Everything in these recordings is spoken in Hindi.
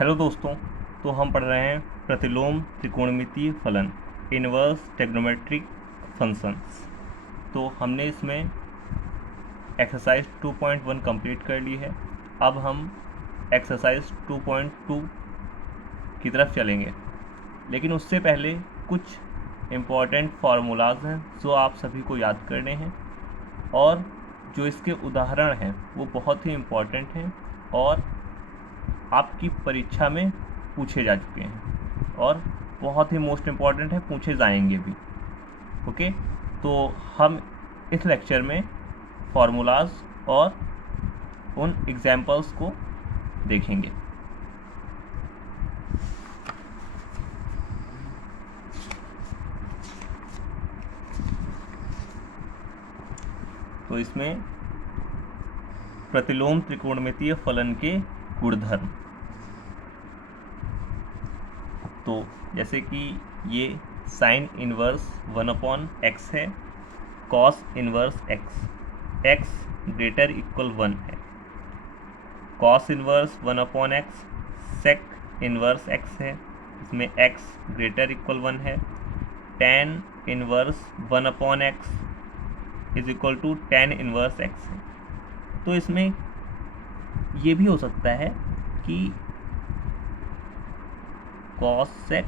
हेलो दोस्तों, तो हम पढ़ रहे हैं प्रतिलोम त्रिकोणमितीय फलन इनवर्स ट्रिग्नोमेट्रिक फंक्शंस। तो हमने इसमें एक्सरसाइज 2.1 कंप्लीट कर ली है। अब हम एक्सरसाइज 2.2 की तरफ चलेंगे, लेकिन उससे पहले कुछ इम्पॉर्टेंट फार्मूलाज हैं जो आप सभी को याद करने हैं, और जो इसके उदाहरण हैं वो बहुत ही इम्पॉर्टेंट हैं और आपकी परीक्षा में पूछे जा चुके हैं और बहुत ही मोस्ट इम्पॉर्टेंट है, पूछे जाएंगे भी। ओके, तो हम इस लेक्चर में फार्मूलाज और उन एग्जाम्पल्स को देखेंगे। तो इसमें प्रतिलोम त्रिकोणमितीय फलन के गुणधर्म, तो जैसे कि ये साइन इनवर्स 1/x है, cos inverse x greater equal 1 है, cos inverse 1/x sec inverse x है, इसमें x ग्रेटर इक्वल 1 है, tan inverse 1/x is equal to tan inverse x है। तो इसमें ये भी हो सकता है कि cosec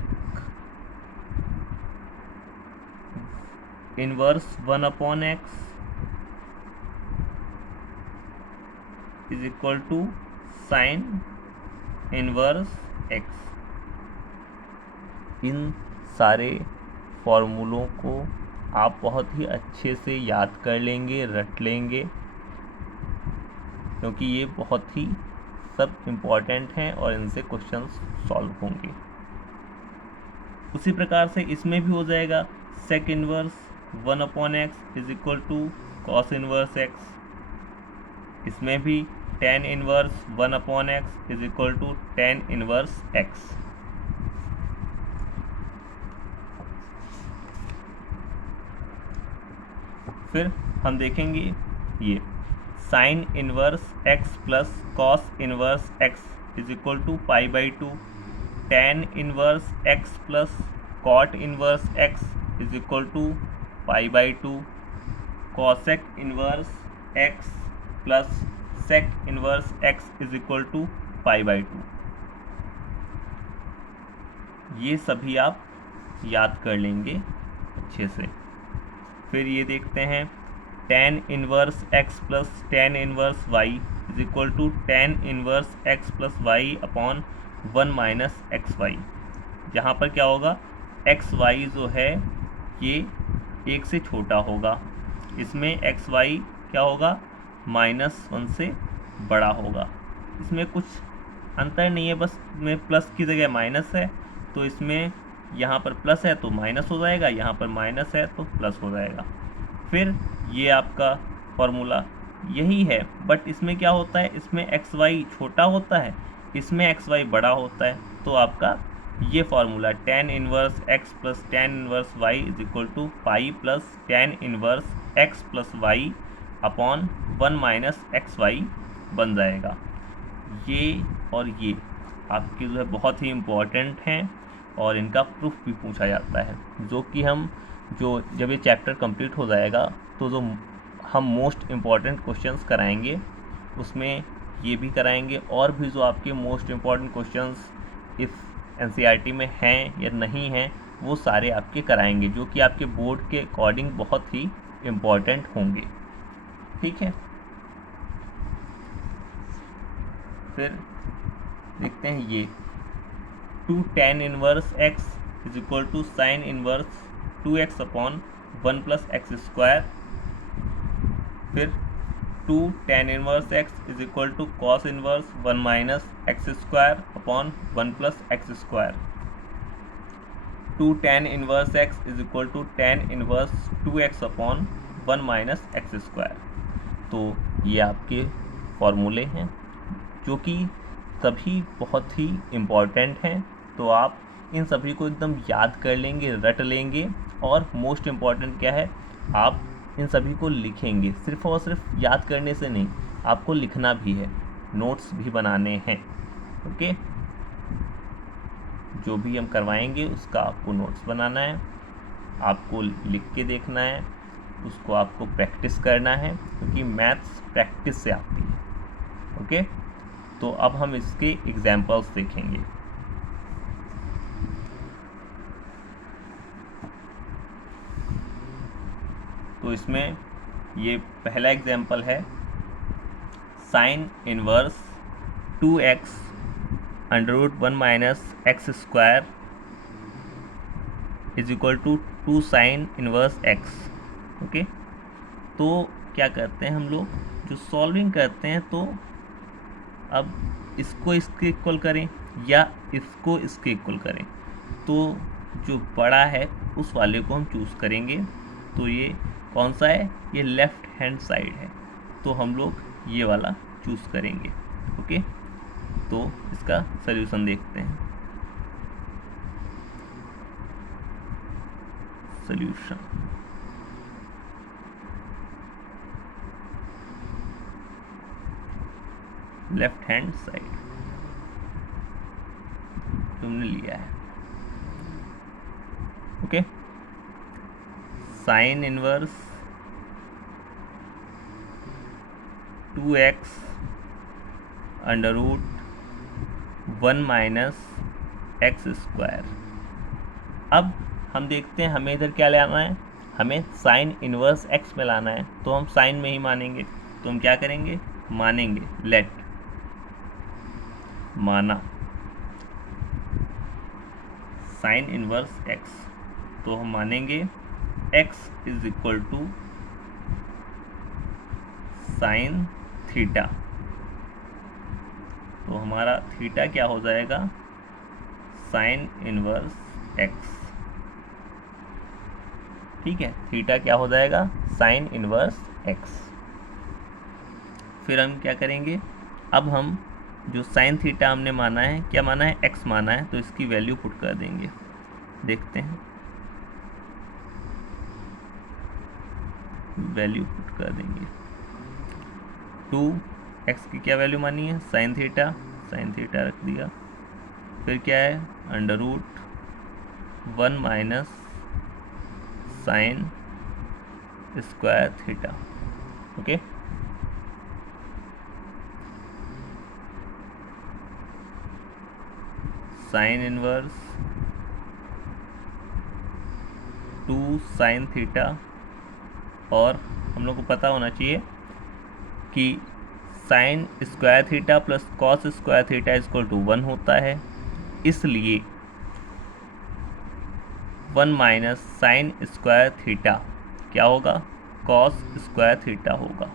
inverse 1/x is equal to sine inverse x। इन सारे फॉर्मूलों को आप बहुत ही अच्छे से याद कर लेंगे, रट लेंगे, क्योंकि ये बहुत ही सब इम्पॉर्टेंट हैं और इनसे क्वेश्चंस सॉल्व होंगे। उसी प्रकार से इसमें भी हो जाएगा sec inverse 1/x is equal to cos inverse x, इसमें भी tan inverse 1/x is equal to tan inverse x। फिर हम देखेंगे ये sine inverse x plus cos inverse x is equal to π/2, tan inverse x plus cot inverse x is equal to π/2, cosec inverse x plus sec inverse x is equal to π/2। ये सभी आप याद कर लेंगे अच्छे से। फिर ये देखते हैं tan inverse x plus tan inverse y is equal to tan inverse x plus y upon 1 minus x y. यहाँ पर क्या होगा, एक्स वाई जो है ये 1 से छोटा होगा, इसमें एक्स वाई क्या होगा, -1 से बड़ा होगा। इसमें कुछ अंतर नहीं है, बस में प्लस की जगह माइनस है, तो इसमें यहाँ पर प्लस है तो माइनस हो जाएगा, यहाँ पर माइनस है तो प्लस हो जाएगा। फिर ये आपका फॉर्मूला यही है, बट इसमें क्या होता है, इसमें एक्स वाई छोटा होता है, इसमें एक्स वाई बड़ा होता है। तो आपका ये formula tan inverse x plus tan inverse y is equal to pi plus tan inverse x plus y upon 1 minus x y बन जाएगा। ये और ये आपके जो है बहुत ही इम्पॉर्टेंट हैं और इनका प्रूफ भी पूछा जाता है, जो कि हम जब ये चैप्टर कंप्लीट हो जाएगा तो जो हम मोस्ट इम्पॉर्टेंट क्वेश्चंस कराएंगे उसमें ये भी कराएंगे, और भी जो आपके मोस्ट इम्पॉर्टेंट क्वेश्चंस इस एनसीईआरटी में हैं या नहीं हैं वो सारे आपके कराएंगे, जो कि आपके बोर्ड के अकॉर्डिंग बहुत ही इम्पॉर्टेंट होंगे। ठीक है, फिर देखते हैं ये 2 tan inverse x is equal to sine inverse 2x upon 1 plus x square. फिर 2 tan inverse x is equal to cos inverse 1 minus x square upon 1 plus x square. 2 tan inverse x is equal to tan inverse 2x upon 1 minus x square. तो ये आपके फॉर्मूले हैं जो कि सभी बहुत ही इम्पॉर्टेंट हैं, तो आप इन सभी को एकदम याद कर लेंगे, रट लेंगे, और मोस्ट इम्पॉर्टेंट क्या है, आप इन सभी को लिखेंगे। सिर्फ और सिर्फ याद करने से नहीं, आपको लिखना भी है, नोट्स भी बनाने हैं। ओके, जो भी हम करवाएंगे उसका आपको नोट्स बनाना है, आपको लिख के देखना है, उसको आपको प्रैक्टिस करना है, क्योंकि मैथ्स प्रैक्टिस से आती है। ओके, तो अब हम इसके एग्जाम्पल्स देखेंगे। तो इसमें ये पहला एग्जाम्पल है, sine inverse 2x √1 minus x square is equal to 2 sine inverse x। Okay, तो क्या करते हैं हम लोग, जो सॉल्विंग करते हैं, तो अब इसको इसके इक्वल करें या इसको इसके इक्वल करें, तो जो बड़ा है उस वाले को हम चूज़ करेंगे। तो ये कौन सा है, ये लेफ़्ट हैंड साइड है, तो हम लोग ये वाला चूज़ करेंगे। ओके, तो इसका सल्यूशन देखते हैं। सल्यूशन, लेफ्ट हैंड साइड तुमने लिया है। Okay, sine inverse 2x √1 minus x square. अब हम देखते हैं हमें इधर क्या लाना है, हमें साइन इनवर्स x में लाना है, तो हम साइन में ही मानेंगे। तो हम क्या करेंगे, मानेंगे, लेट माना साइन इनवर्स x, तो हम मानेंगे x is equal to sine theta. तो हमारा थीटा क्या हो जाएगा, साइन इनवर्स x। ठीक है, थीटा क्या हो जाएगा, साइन इनवर्स x। फिर हम क्या करेंगे, अब हम जो साइन थीटा हमने माना है, क्या माना है, x माना है, तो इसकी वैल्यू पुट कर देंगे। देखते हैं, वैल्यू पुट कर देंगे। 2x की क्या वैल्यू मानी है, साइन थीटा, साइन थीटा रख दिया। फिर क्या है, √1 minus sine square theta. Okay, sine inverse 2 sine theta, और हम लोग को पता होना चाहिए कि sine square theta plus cos square theta is equal to 1 होता है, इसलिए 1 माइनस साइन स्क्वायर थीटा क्या होगा, कॉस स्क्वायर थीटा होगा,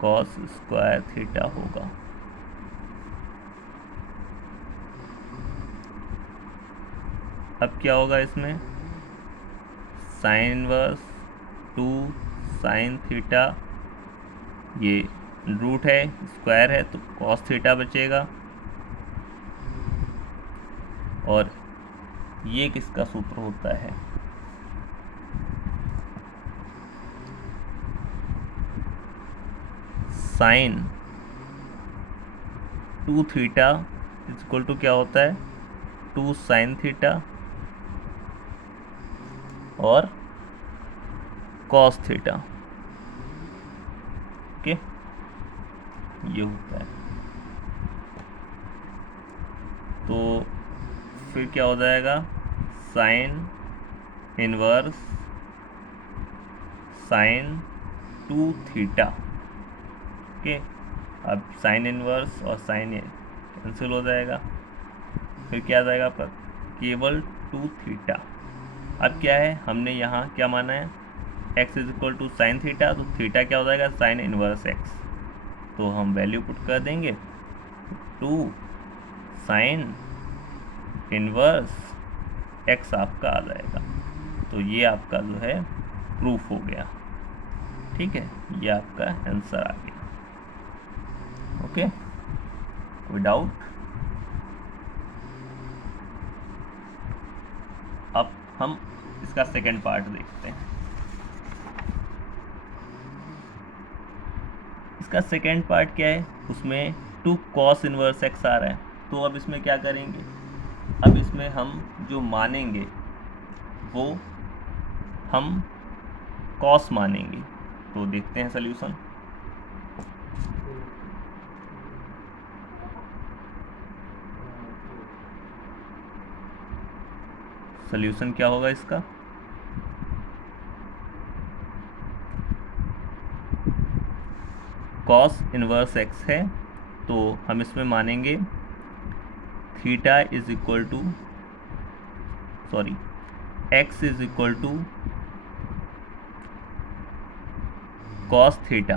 कॉस स्क्वायर थीटा होगा। अब क्या होगा इसमें, साइन इनवर्स 2 साइन थीटा, ये रूट है, स्क्वायर है, तो कॉस थीटा बचेगा। और ये किसका सूत्र होता है, sine 2 theta is equal to क्या होता है, 2 साइन थीटा और कॉस थीटा। ओके, ये होता है। तो फिर क्या हो जाएगा, sine inverse sine 2 theta. Okay, अब साइन इनवर्स और साइन कैंसिल हो जाएगा, फिर क्या आ जाएगा आपका, केवल 2 थीटा। अब क्या है, हमने यहाँ क्या माना है, x is equal to sine theta, तो थीटा क्या हो जाएगा, साइन इनवर्स x। तो हम वैल्यू पुट कर देंगे, 2 साइन इनवर्स x आपका आ जाएगा। तो ये आपका जो है प्रूफ हो गया। ठीक है, ये आपका आंसर आ गया। ओके, कोई डाउट? अब हम इसका सेकेंड पार्ट देखते हैं। इसका सेकेंड पार्ट क्या है, उसमें 2 कॉस इनवर्स x आ रहा है। तो अब इसमें क्या करेंगे, अब इसमें हम जो मानेंगे वो हम कॉस मानेंगे। तो देखते हैं सल्यूशन। सल्यूशन क्या होगा इसका? कॉस इनवर्स एक्स है, तो हम इसमें मानेंगे theta is equal to x is equal to cos theta.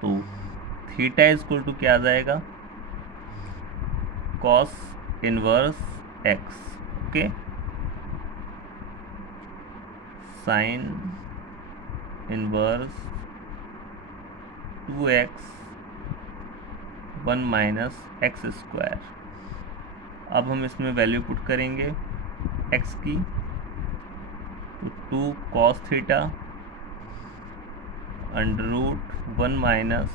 तो थीटा इज इक्वल टू क्या आ जाएगा? Cos inverse x. Okay, sine inverse 2x 1 minus x square. अब हम इसमें वैल्यू पुट करेंगे x की, तो 2 cos theta under root 1 minus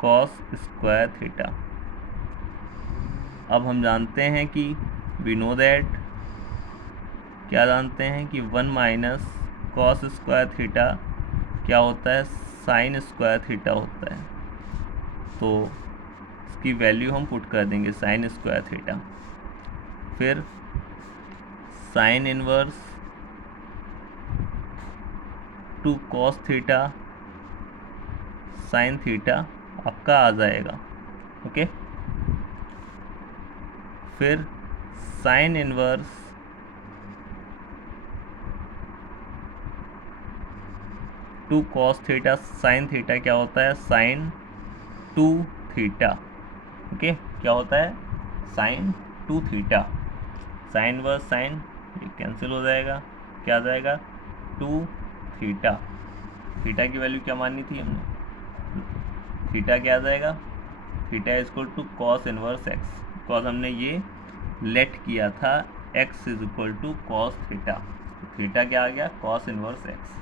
cos square theta. अब हम जानते हैं कि वी नो दैट, क्या जानते हैं कि 1 माइनस कॉस स्क्वायर थीटा क्या होता है? साइन स्क्वायर थीटा होता है। तो इसकी वैल्यू हम पुट कर देंगे साइन स्क्वायर थीटा। फिर sign inverse 2 cos theta sine theta आपका आ जाएगा। ओके, फिर sign inverse 2 cos theta sine theta क्या होता है? Sine 2 theta. ओके, क्या होता है? Sine 2 theta. Sine inverse sine ये कैंसिल हो जाएगा, क्या आ जाएगा? 2 थीटा। थीटा की वैल्यू क्या माननी थी हमने? थीटा क्या आ जाएगा? Theta is equal to cos inverse x, because हमने ये लेट किया था x is equal to cos theta. तो थीटा क्या आ गया? Cos inverse x.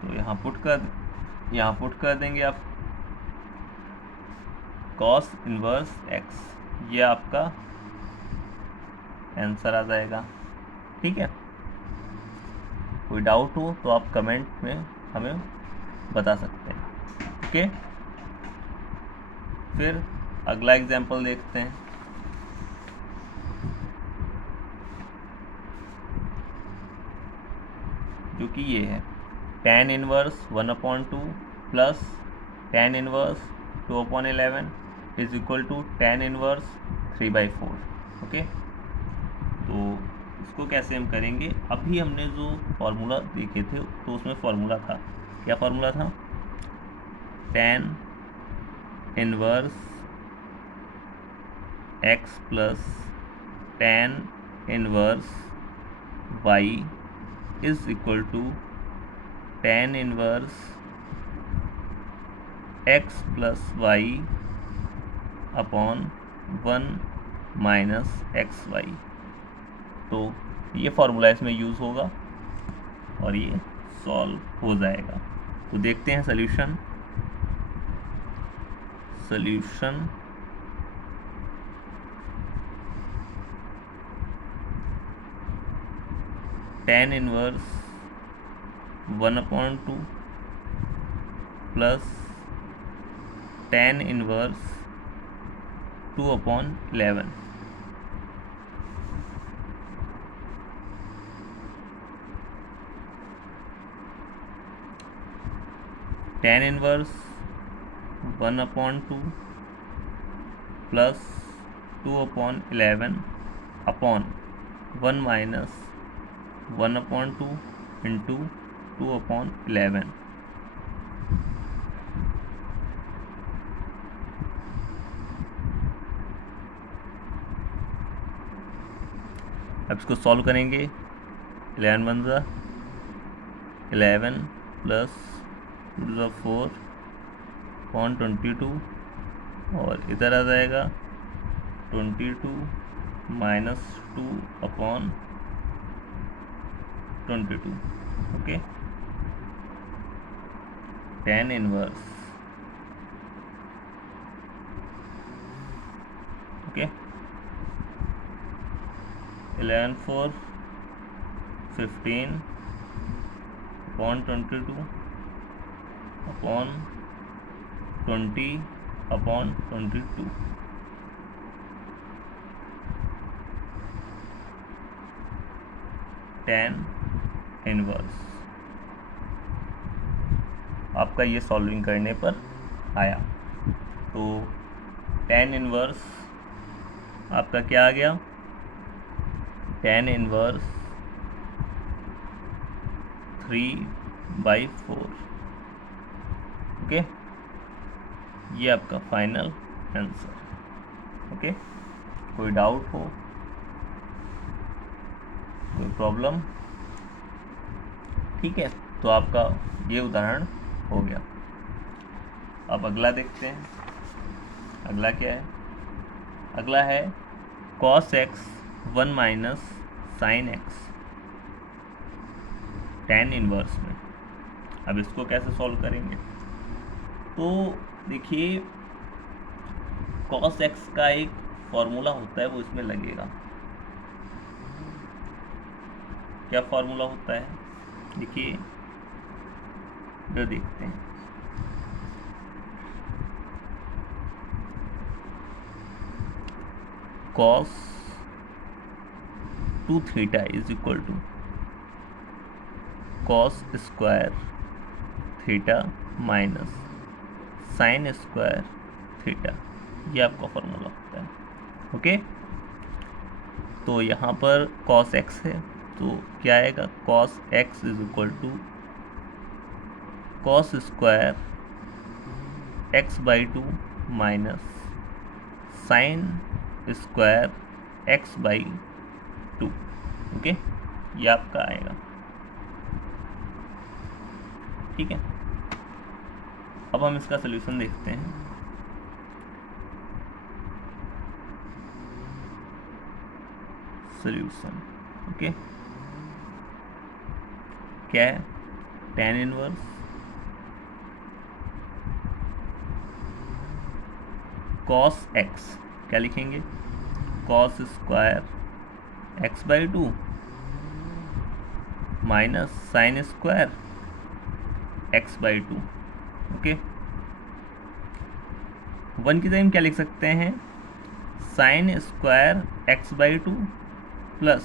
तो यहाँ पुट कर देंगे आप कॉस इनवर्स एक्स, ये आपका आंसर आ जाएगा। ठीक है, कोई डाउट हो तो आप कमेंट में हमें बता सकते हैं। ओके, फिर अगला एग्जांपल देखते हैं। जो कि ये है tan inverse 1/2 plus tan inverse 2/11 is equal to tan inverse 3/4। Okay, तो इसको कैसे हम करेंगे? अभी हमने जो फॉर्मूला देखे थे तो उसमें फॉर्मूला था, क्या फॉर्मूला था? tan inverse x plus tan inverse y is equal to tan inverse x plus y upon 1 minus x y. तो ये फार्मूला इसमें यूज़ होगा और ये सॉल्व हो जाएगा। तो देखते हैं solution. tan inverse 1/2 plus tan inverse 2/11। tan inverse 1/2 plus 2/11 upon 1 minus 1/2 into 2/11। अब इसको सॉल्व करेंगे। 11 1 ज़ा 11 प्लस 2 ज़ा 4 अपॉन 22 और इधर आ जाएगा 22 minus 2 upon 22। Okay, tan inverse, okay, 11 4 15 upon 22 upon 20 upon 22। tan inverse आपका ये सॉल्विंग करने पर आया। तो tan इनवर्स आपका क्या आ गया, tan इनवर्स 3/4। ओके, ये आपका फाइनल आंसर। ओके, कोई डाउट हो, कोई प्रॉब्लम? ठीक है, तो आपका ये उदाहरण हो गया। अब अगला देखते हैं। अगला क्या है? अगला है cos x 1 minus sine x tan inverse में। अब इसको कैसे सॉल्व करेंगे? तो देखिए, cos x का एक फॉर्मूला होता है, वो इसमें लगेगा। क्या फॉर्मूला होता है? देखिए, इधर देखते हैं। cos 2 theta is equal to cos square theta minus sine square theta. ये आपका फॉर्मूला होता है। ओके, तो यहाँ पर cos x है, तो क्या आएगा? cos x is equal to cos square x/2 minus sine square x/2। Okay, ये आपका आएगा। ठीक है, अब हम इसका सलूशन देखते हैं। सॉल्यूशन ओके, क्या है? tan इनवर्स cos x, क्या लिखेंगे? cos square x/2 minus sine square x/2। Okay, 1 की जगह हम क्या लिख सकते हैं? Sine square x/2 plus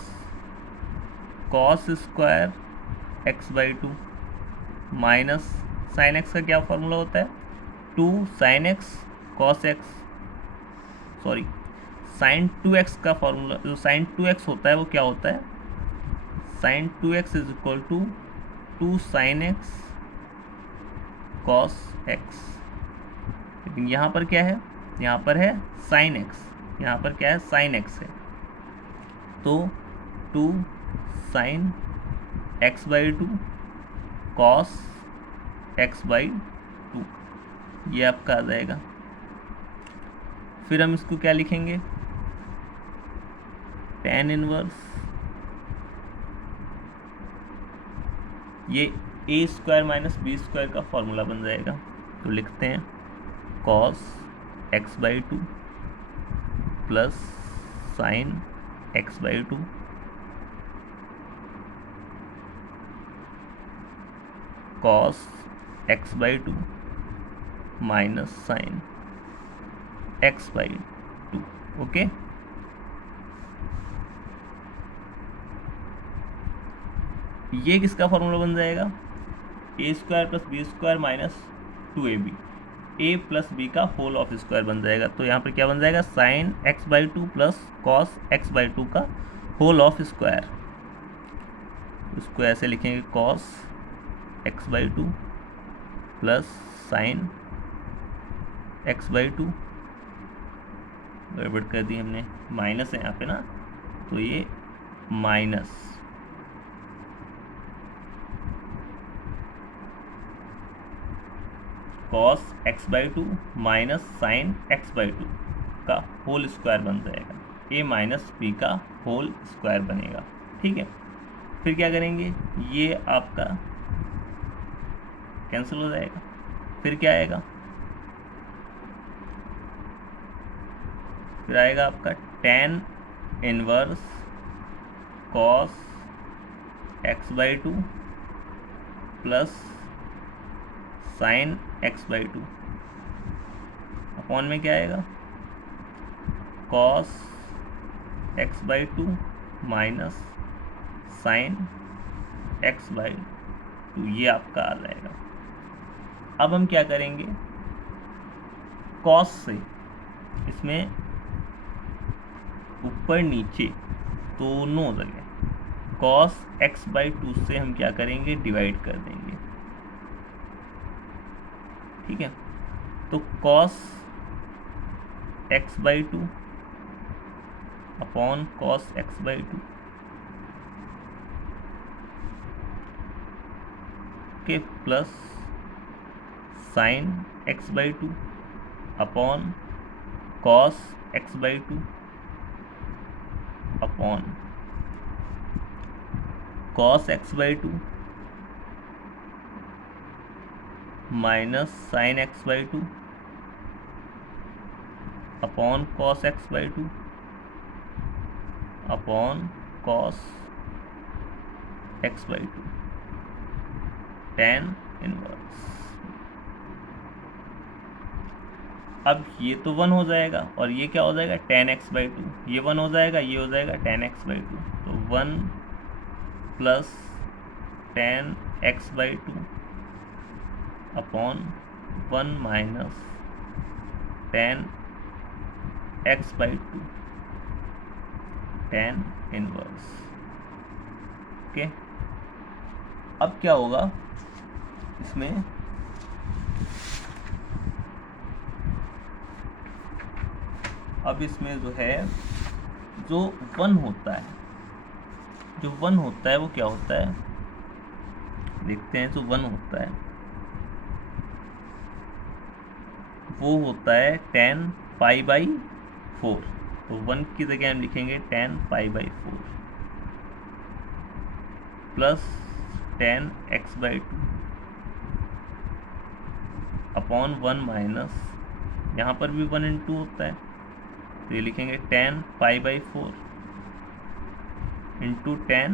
cos square x/2 minus sine x का क्या फॉर्मूला होता है? 2 sine x cos x, sorry sine 2x का फॉर्मूला, जो साइन 2x होता है वो क्या होता है? Sine 2x is equal to 2 sine x cos x। लेकिन यहाँ पर क्या है? यहाँ पर है साइन x, यहाँ पर क्या है? साइन x है, तो 2 साइन x/2 cos x/2 ये आपका आ जाएगा। फिर हम इसको क्या लिखेंगे? tan इनवर्स, ये a square minus B square का फॉर्मूला बन जाएगा। तो लिखते हैं cos x/2 plus sine x/2 cos x/2 minus sine x/2। Okay, ये किसका फॉर्मूला बन जाएगा? A square plus B square minus 2ab, A plus B का होल ऑफ स्क्वायर बन जाएगा। तो यहाँ पर क्या बन जाएगा? Sign x/2 plus cos x/2 का होल ऑफ स्क्वायर। उसको ऐसे लिखेंगे cos x/2 plus sine x/2, गड़बड़ कर दी हमने, माइनस है यहाँ पे ना, तो ये minus cos x/2 minus sine x/2 का होल स्क्वायर बन जाएगा। a माइनस बी का होल स्क्वायर बनेगा। ठीक है, फिर क्या करेंगे? ये आपका कैंसिल हो जाएगा। फिर क्या आएगा? फिर आएगा आपका tan inverse cos x/2 plus sine x/2 upon में क्या आएगा, cos x/2 minus sine x/2, ये आपका आ जाएगा। अब हम क्या करेंगे, कॉस से इसमें ऊपर नीचे दोनों जगह कॉस x/2 से हम क्या करेंगे, डिवाइड कर देंगे। ठीक है, तो cos x/2 upon cos x/2 के plus sine x/2 upon cos x/2 upon cos x/2 minus sine x/2 upon cos x/2 upon cos x/2 tan inverse. अब ये तो 1 हो जाएगा और ये क्या हो जाएगा, tan x/2, ये 1 हो जाएगा, ये हो जाएगा tan x/2, तो 1 plus tan x/2 upon 1 minus tan x/2 tan inverse. Okay, अब क्या होगा इसमें, अब इसमें जो है जो 1 होता है, जो 1 होता है वो क्या होता है, देखते हैं। जो 1 होता है वो होता है tan π/4, तो 1 की जगह हम लिखेंगे tan π/4 plus tan x/2 upon 1 minus, यहाँ पर भी 1 × 2 होता है, तो ये लिखेंगे tan π/4 into tan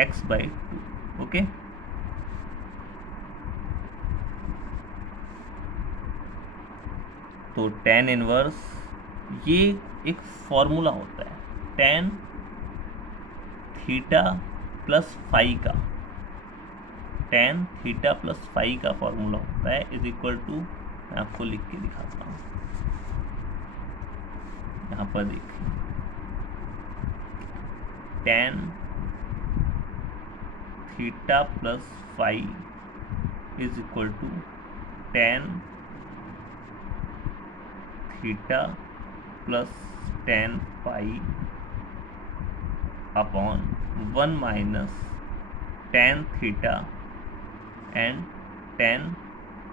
x/2। Okay, तो tan इनवर्स, ये एक फॉर्मूला होता है tan थीटा प्लस फाई का, tan थीटा प्लस फाई का फॉर्मूला होता है इज इक्वल टू, मैं आपको लिख के दिखाता हूँ, यहाँ पर देखिए, tan theta plus phi is equal to tan theta plus tan pi upon 1 minus tan theta and tan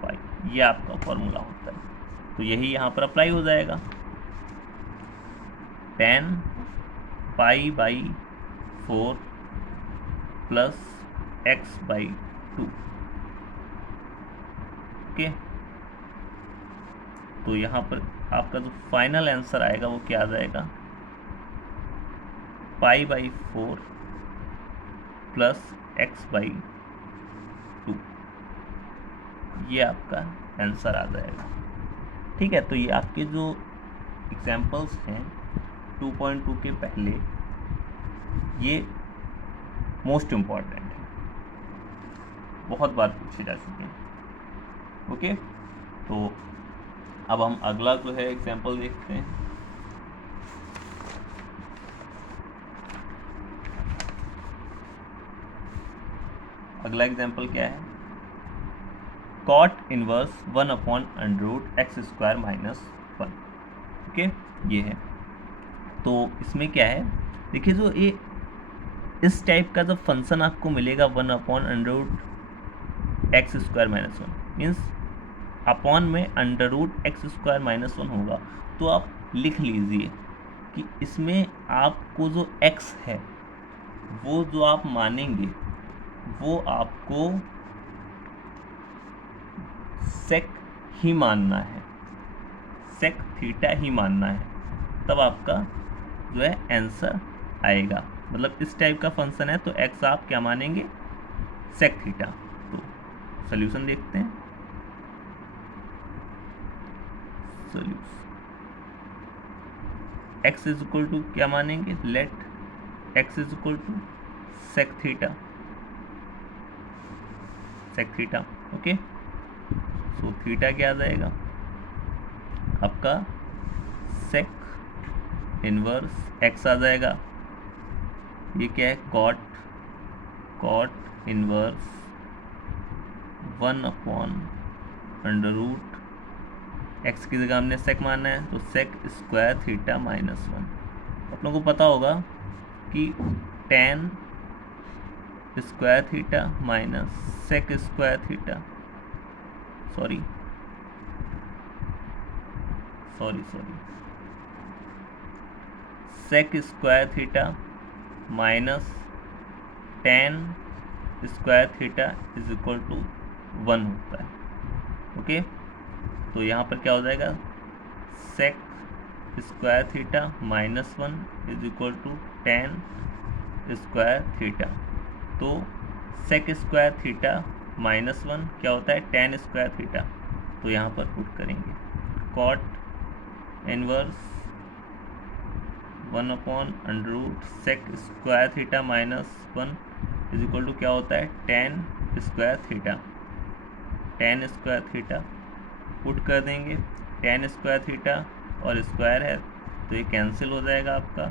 pi, ये आपका फॉर्मूला होता है। तो यही यहाँ पर अप्लाई हो जाएगा, tan π/4 प्लस x/2। ओके, तो यहाँ पर आपका जो फाइनल आंसर आएगा वो क्या आ जाएगा, π/4 प्लस x/2, ये आपका आंसर आ जाएगा। ठीक है, तो ये आपके जो एग्जाम्पल्स हैं 2.2 के पहले, ये मोस्ट इम्पॉर्टेंट है, बहुत बार पूछे जा चुके हैं। ओके, तो अब हम अगला जो है एग्जाम्पल देखते हैं। अगला एग्जाम्पल क्या है, cot inverse 1/√x² minus 1। Okay, ये है। तो इसमें क्या है, देखिए, जो ये इस टाइप का जब फंक्शन आपको मिलेगा 1/√x² माइनस 1 मीन्स अपॉन में √x² माइनस 1 होगा, तो आप लिख लीजिए कि इसमें आपको जो x है वो जो आप मानेंगे वो आपको सेक ही मानना है, सेक थीटा ही मानना है, तब आपका जो है आंसर आएगा। मतलब इस टाइप का फंक्शन है तो एक्स आप क्या मानेंगे, सेक थीटा। तो सोल्यूशन देखते हैं। Solution x is equal to क्या मानेंगे, let x is equal to sec theta, sec theta. Okay, so theta क्या आ जाएगा आपका, सेक इनवर्स एक्स आ जाएगा। ये क्या है, कॉट, कॉट इनवर्स 1/√, एक्स की जगह हमने सेक माना है तो सेक स्क्वायर थीटा -1। आप लोगों को पता होगा कि tan square theta minus sec square theta, sorry sec square theta minus tan square theta is equal to 1 होता है। ओके, तो यहाँ पर क्या हो जाएगा, sec square theta -1 is equal to tan square theta. तो सेक स्क्वायर थीटा -1 क्या होता है, टेन स्क्वायर थीटा। तो यहाँ पर पुट करेंगे cot inverse 1/√, sec square theta -1 is equal to क्या होता है, tan square theta, tan square theta put कर देंगे। टेन स्क्वायर थीटा और स्क्वायर है तो ये कैंसिल हो जाएगा आपका।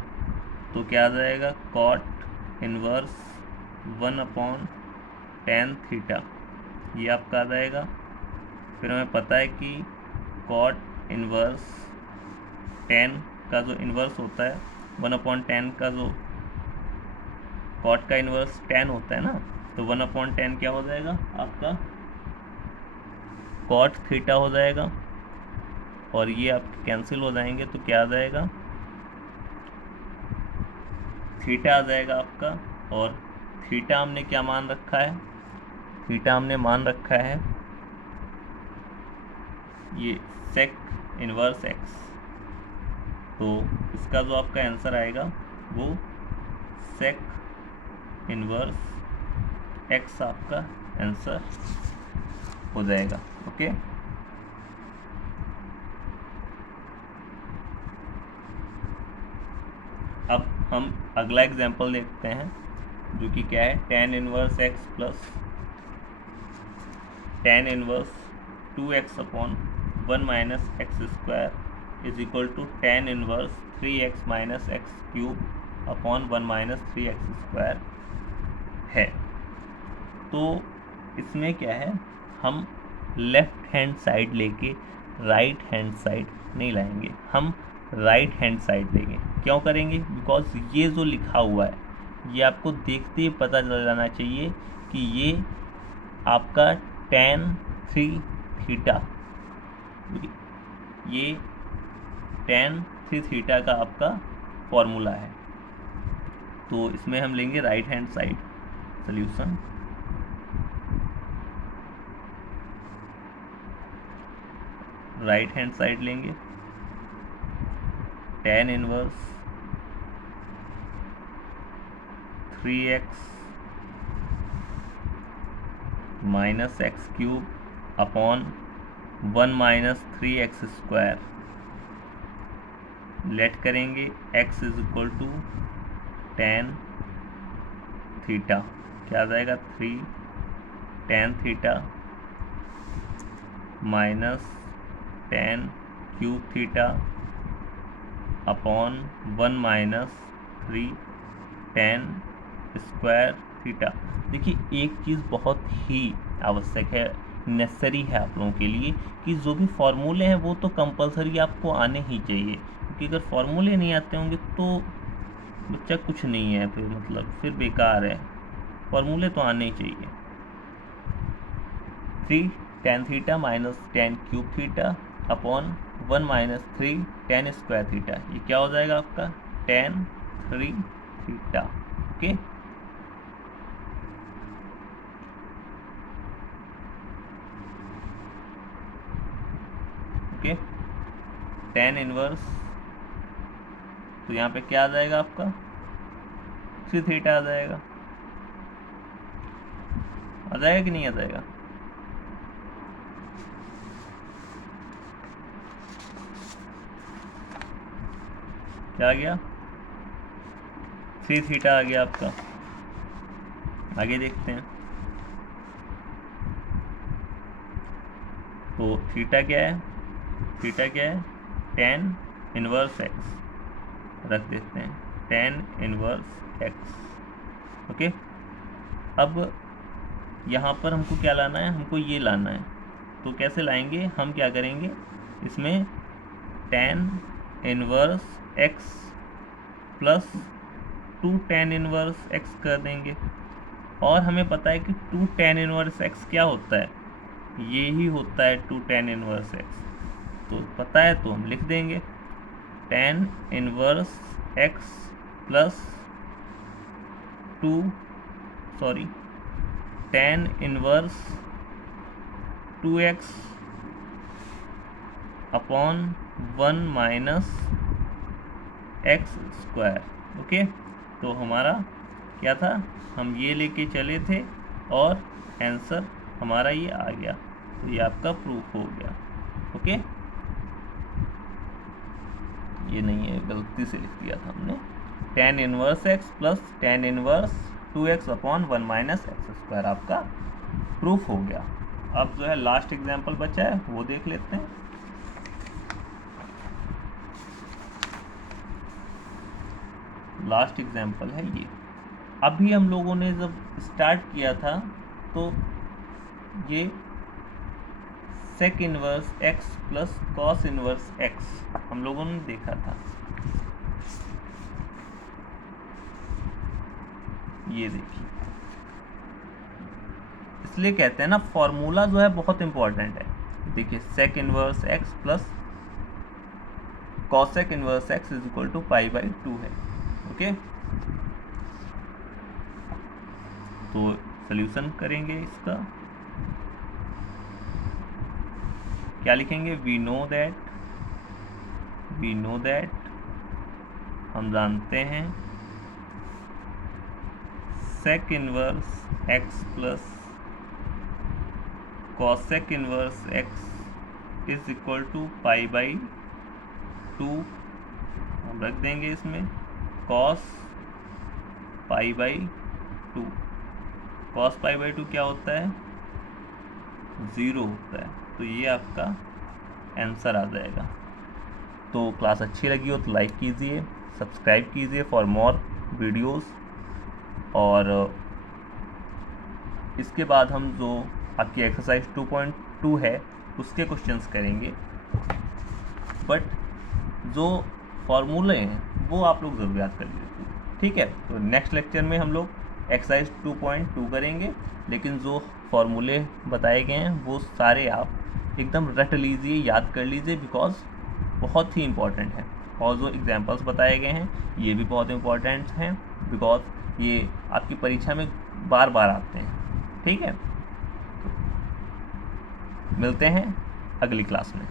तो क्या आ जाएगा, कॉट इनवर्स 1/tan थीटा, ये आपका आ जाएगा। फिर हमें पता है कि कॉट इनवर्स tan का जो इन्वर्स होता है 1/tan का, जो कॉट का इन्वर्स tan होता है ना, तो 1/tan क्या हो जाएगा आपका, कॉट थीटा हो जाएगा। और ये आपके कैंसिल हो जाएंगे तो क्या आ जाएगा, थीटा आ जाएगा आपका। और थीटा हमने क्या मान रखा है, थीटा हमने मान रखा है ये सेक इनवर्स एक्स। तो इसका जो आपका आंसर आएगा वो सेक इनवर्स एक्स आपका आंसर हो जाएगा। ओके, अब हम अगला एग्जांपल देखते हैं जो कि क्या है, tan inverse x plus tan inverse 2x/1 minus x square is equal to tan inverse 3x minus x cube upon 1 minus 3x square है। तो इसमें क्या है, हम लेफ्ट हैंड साइड लेके राइट हैंड साइड नहीं लाएंगे, हम राइट हैंड साइड लेंगे। क्यों करेंगे, बिकॉज ये जो लिखा हुआ है ये आपको देखते ही पता चल जाना चाहिए कि ये आपका tan 3 थीटा, ये tan 3 थीटा का आपका फॉर्मूला है। तो इसमें हम लेंगे right hand side solution. Right hand side लेंगे, tan inverse 3x minus x cube upon 1 minus 3x square, let करेंगे x is equal to tan theta, क्या आ जाएगा 3 tan theta minus tan cube theta upon 1 minus 3 tan square theta. देखिए एक चीज़ बहुत ही आवश्यक है, नेसेसरी है आप लोगों के लिए कि जो भी फॉर्मूले हैं वो तो कंपलसरी आपको आने ही चाहिए, क्योंकि अगर फॉर्मूले नहीं आते होंगे तो बच्चा कुछ नहीं है, फिर मतलब फिर बेकार है। फॉर्मूले तो आने ही चाहिए। 3 tan theta minus tan cube theta upon 1 minus 3 tan square theta, ये क्या हो जाएगा आपका tan 3 theta. Okay, okay, tan inverse, तो यहाँ पे क्या आ जाएगा आपका 3 थीटा आ जाएगा कि नहीं आ जाएगा? क्या आ गया? 3 थीटा आ गया आपका। आगे देखते हैं। तो थीटा क्या है? थीटा क्या है? tan इनवर्स एक्स रख देते हैं, tan इनवर्स एक्स। ओके, अब यहाँ पर हमको क्या लाना है? हमको ये लाना है। तो कैसे लाएंगे? हम क्या करेंगे, इसमें tan inverse x plus 2 tan inverse x कर देंगे। और हमें पता है कि 2 tan इनवर्स एक्स क्या होता है? ये ही होता है 2 tan इनवर्स एक्स। तो पता है तो हम लिख देंगे tan inverse x plus tan inverse 2x upon 1 minus x square. Okay, तो हमारा क्या था? हम ये लेके चले थे और आंसर हमारा ये आ गया। तो ये आपका प्रूफ हो गया। ओके, ये नहीं है, गलती से लिख दिया था हमने। tan inverse x plus tan inverse 2x upon 1 minus x square आपका प्रूफ हो गया। अब जो है लास्ट एग्जाम्पल बचा है वो देख लेते हैं। लास्ट एग्जाम्पल है ये। अभी हम लोगों ने जब स्टार्ट किया था तो ये sec inverse x plus cos inverse x हम लोगों ने देखा था। ये देखिए, इसलिए कहते हैं ना, फॉर्मूला जो है बहुत इंपॉर्टेंट है। देखिए sec inverse x plus cosec inverse x is equal to π/2 है। ओके, तो सॉल्यूशन करेंगे इसका। क्या लिखेंगे? वी नो दैट हम जानते हैं sec inverse x plus cosec inverse x is equal to π/2। हम रख देंगे इसमें cos π/2। cos π/2 क्या होता है? 0 होता है। तो ये आपका आंसर आ जाएगा। तो क्लास अच्छी लगी हो तो लाइक कीजिए, सब्सक्राइब कीजिए फॉर मोर वीडियोस। और इसके बाद हम जो आपकी एक्सरसाइज 2.2 है उसके क्वेश्चंस करेंगे, बट जो फॉर्मूले हैं वो आप लोग ज़रूर याद कर लीजिए। ठीक है, तो नेक्स्ट लेक्चर में हम लोग एक्सरसाइज 2.2 करेंगे, लेकिन जो फॉर्मूले बताए गए हैं वो सारे आप एकदम रट लीजिए, याद कर लीजिए, बिकॉज बहुत ही इम्पॉर्टेंट है। और जो एग्जांपल्स बताए गए हैं ये भी बहुत इम्पॉर्टेंट हैं, बिकॉज ये आपकी परीक्षा में बार बार आते हैं। ठीक है, तो मिलते हैं अगली क्लास में।